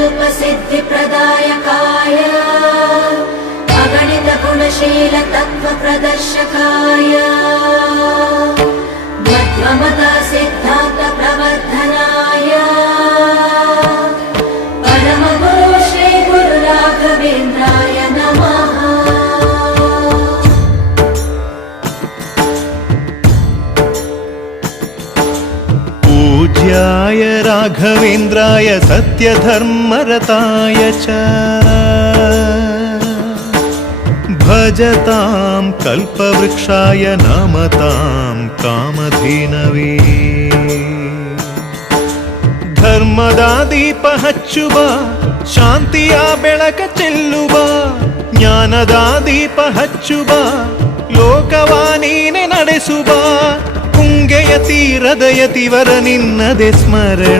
कल्पसिद्धिप्रदायकाय अगणितगुणशील तत्त्वप्रदर्शकाय मध्वमता सिद्धान्त प्रवर्धनाय परमगुरु श्री गुरु राघवेन्द्राय नमः। पूज्याय राघवेन्द्राय सत्यधर्मरताय च भजतां कल्पवृक्षाय नमतां कामधेनवे। ಧರ್ಮದ ದೀಪ ಹಚ್ಚುವ ಶಾಂತಿಯ ಬೆಳಕ ಚೆಲ್ಲುವ ಜ್ಞಾನದ ದೀಪ ಹಚ್ಚುವ ಲೋಕವ ನೀನೆ ನಡೆಸುವ ಕುಂಗೆಯ ತೀರದ ಯತಿವರ ನಿನ್ನದೆ ಸ್ಮರಣ